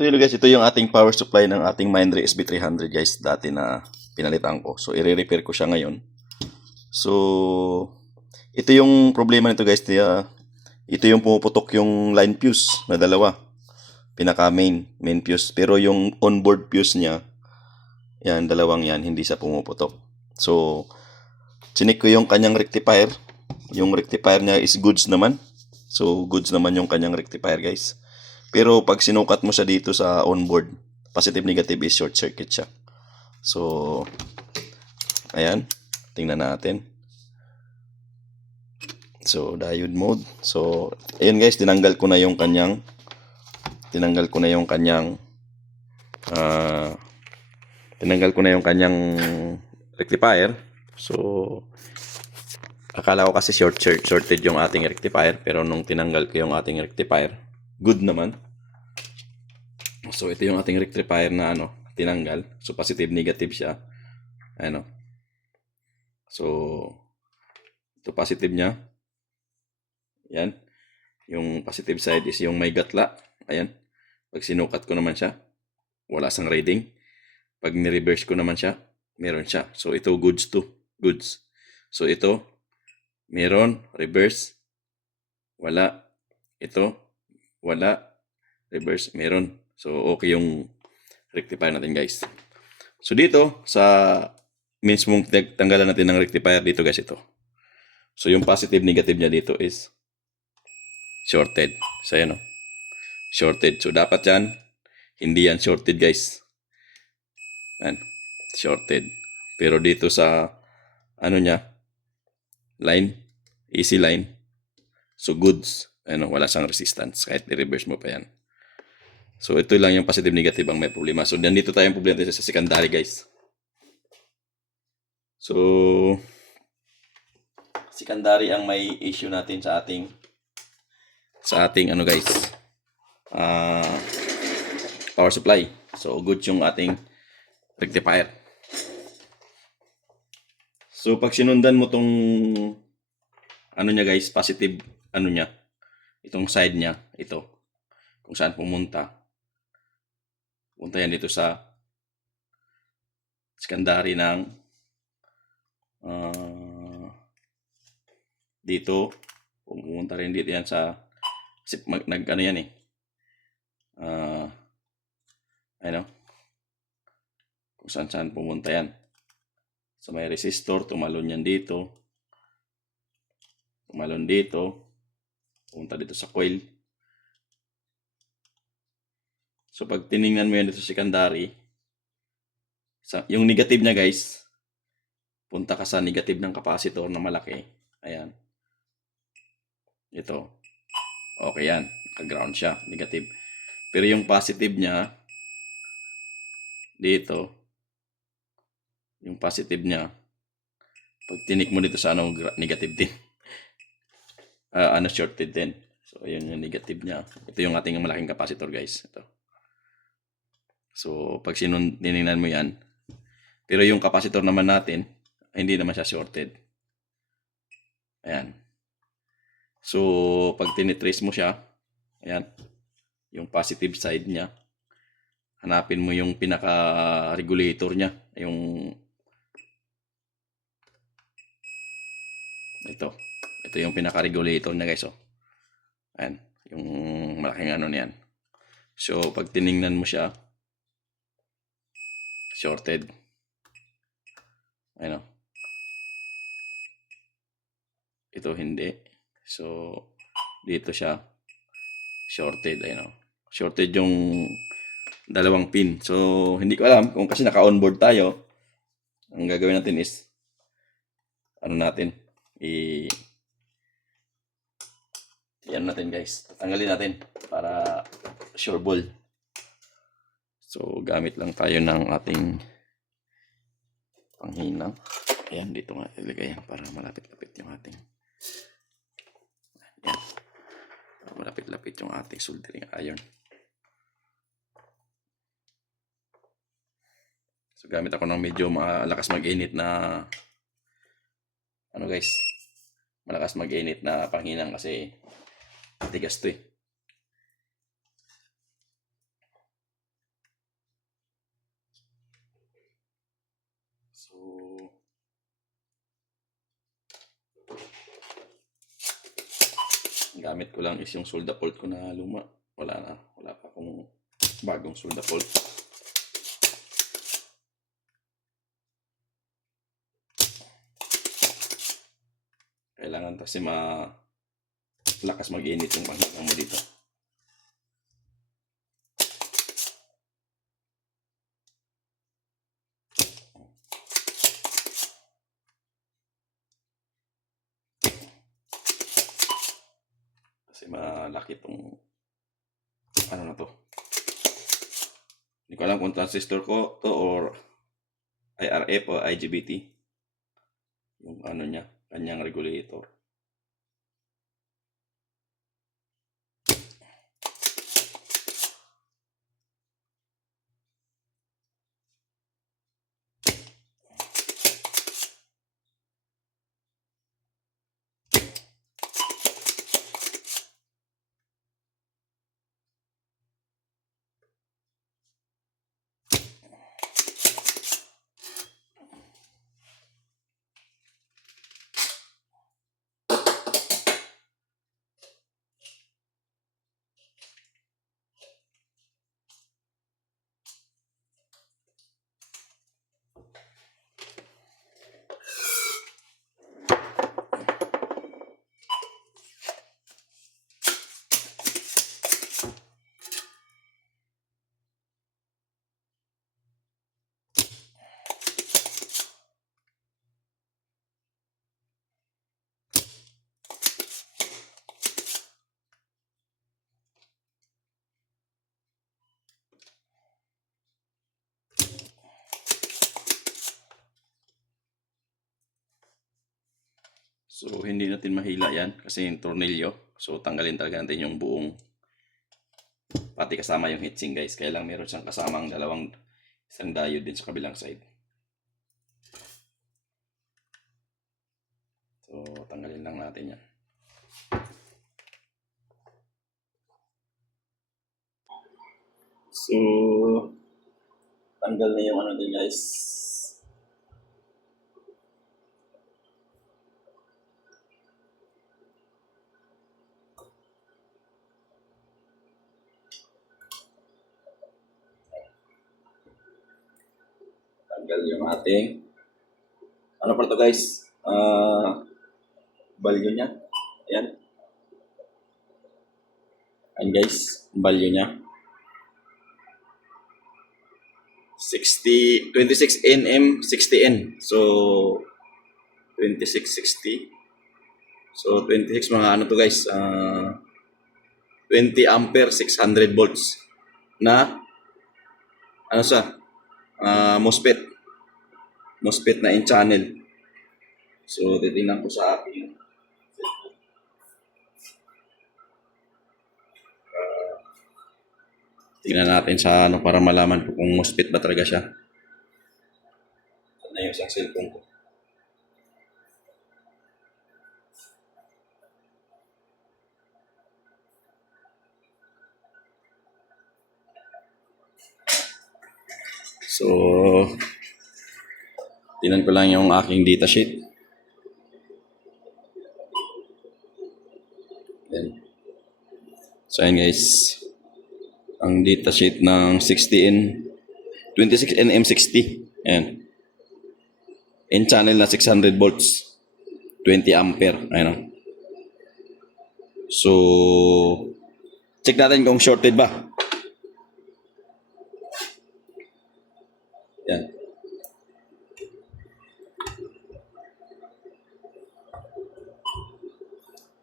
So yun guys, ito yung ating power supply ng ating Mindray SB300 guys, dati na pinalitan ko. So i-repair ko siya ngayon. So ito yung problema nito guys, ito yung pumuputok yung line fuse na dalawa. Pinaka main fuse. Pero yung onboard fuse niya, yan, dalawang yan, hindi sa pumuputok. So chinik ko yung kanyang rectifier. Yung rectifier niya is goods naman. So goods naman yung kanyang rectifier guys. Pero pag sinukat mo siya dito sa onboard, positive negative is short circuit siya. So ayan, tingnan natin. So diode mode. So ayan guys, tinanggal ko na yung kanyang rectifier. So akala ko kasi shorted yung ating rectifier, pero nung tinanggal ko yung ating rectifier, good naman. So ito yung ating rectifier na tinanggal. So positive negative siya. So ito positive niya. Yan. Yung positive side is yung may gatla. Ayan. Pag sinukat ko naman siya, wala sang reading. Pag ni-reverse ko naman siya, meron siya. So ito goods to. Goods. So ito, meron, reverse, wala. Ito, wala, reverse, meron. So okay yung rectifier natin guys. So dito, sa mismong tanggalan natin ng rectifier dito guys, ito. So yung positive negative niya dito is shorted. So yan o. Shorted. So dapat yan, hindi yan shorted guys. Yan. Shorted. Pero dito sa niya, line, easy line. So goods. Wala sang resistance. Kahit i-reverse mo pa yan. So ito lang yung positive negative ang may problema. So nandito tayong problema sa secondary guys. So secondary ang may issue natin sa ating guys, power supply. So good yung ating rectifier. So pag sinundan mo tong niya guys, positive niya, itong side niya, ito, kung saan pumunta yan dito sa secondary ng dito, pumunta rin dito yan sa yan kung saan pumunta yan. So may resistor, tumalon yan dito, pumunta dito sa coil. So pag tiningnan mo yan dito sa secondary, yung negative niya guys, punta ka sa negative ng capacitor na malaki. Ayan. Ito. Okay yan. Naka-ground siya. Negative. Pero yung positive niya, dito, yung positive niya, pag tinik mo dito sa negative din. Shorted din. So, ayun yung negative niya. Ito yung ating malaking capacitor guys. Ito. So, pag tinignan mo yan, pero yung capacitor naman natin, hindi naman siya shorted. Ayan. So, pag tinitrace mo siya, ayan, yung positive side niya, hanapin mo yung pinaka-regulator niya. Ito yung pinaka-regulator niya guys. Ayan, yung malaking niyan. So, pag tiningnan mo siya, shorted. Ayan o. Ito hindi. So, dito siya, shorted. Ayan o. Shorted yung dalawang pin. So, hindi ko alam kung kasi naka-onboard tayo. Ang gagawin natin is, yan natin guys. Tatanggalin natin para sure ball. So, gamit lang tayo ng ating panghinang. Ayan, dito nga ilagay yan para malapit-lapit yung ating soldering iron. So, gamit ako ng medyo malakas mag-init na guys. Malakas mag-init na panghinang kasi tigas to So, ang gamit ko lang is yung Soldapult ko na luma. Wala pa akong bagong Soldapult. Kailangan kasi lakas mag-init yung panghiga mo dito. Kasi malaki tong ano na to. Hindi ko alam kung transistor ko to or IRF o IGBT. Yung ano niya, kanyang regulator. So, hindi natin mahila yan kasi yung tornilyo. So, tanggalin talaga natin yung buong, pati kasama yung heatsink guys. Kaya lang meron siyang kasamang isang diode din sa kabilang side. So, tanggalin lang natin yan. So, tanggal na yung ano din guys. Tanggal yung ating ano pa to guys, value niya. Ayan. Ayan guys, value niya. 26 nm 60N. So 2660. So 26 mga ano to guys, 20 ampere 600 volts na ano sa MOSFET na in channel. So titingnan ko sa akin. Tingnan natin sa ano para malaman ko kung MOSFET ba talaga siya. Ano yung isang cellphone ko. So, tingnan ko lang yung aking datasheet. Yan. So, ayan guys. Ang datasheet ng 26nm60. Ayan. In channel na 600 volts. 20 ampere. Ayan. So, check natin kung shorted ba. Yan.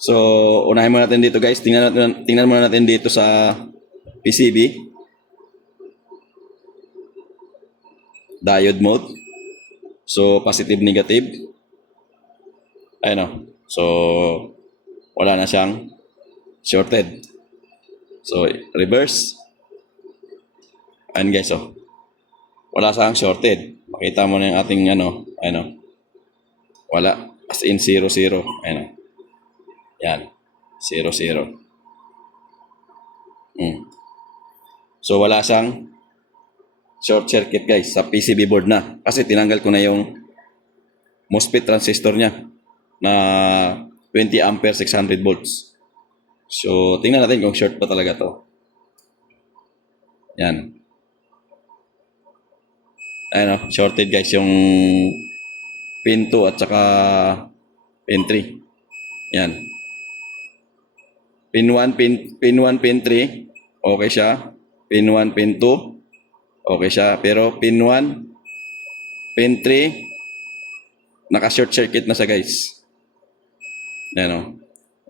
So, unahin muna natin dito guys. Tingnan muna natin dito sa PCB. Diode mode. So, positive, negative. Ayan o. So, wala na siyang shorted. So, reverse. Ayan guys o. Wala siyang shorted. Makita mo na yung ating ano. Ayan o. Wala. As in 0, 0. Ayan o. Yan. 0, 0. So, wala siyang short circuit guys sa PCB board na. Kasi tinanggal ko na yung MOSFET transistor niya na 20 ampere 600 volts. So, tingnan natin kung short pa talaga to. Yan. Ayan o, shorted guys yung pin 2 at saka pin 3. Yan. Pin 1, pin 1, pin 3, okay siya. Pin 1, pin 2, okay siya. Pero pin 1, pin 3, naka-short circuit na siya guys. Yan o.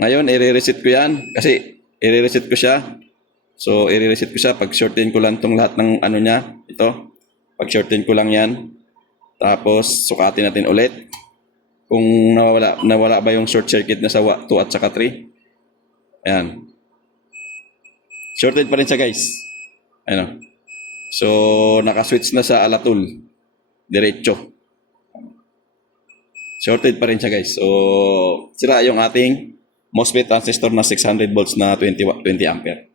Ngayon, i-reset ko yan. Kasi, i-reset ko siya. So, i-reset ko siya. Pag-shortin ko lang itong lahat ng ano niya. Ito. Pag-shortin ko lang yan. Tapos, sukatin natin ulit. Kung nawala ba yung short circuit na sa 2 at saka 3. Ayan. Shorted pa rin siya guys. Ayan. So, naka-switch na sa alatul. Diretso. Shorted pa rin siya guys. So, sira yung ating MOSFET transistor na 600 volts na 20 ampere.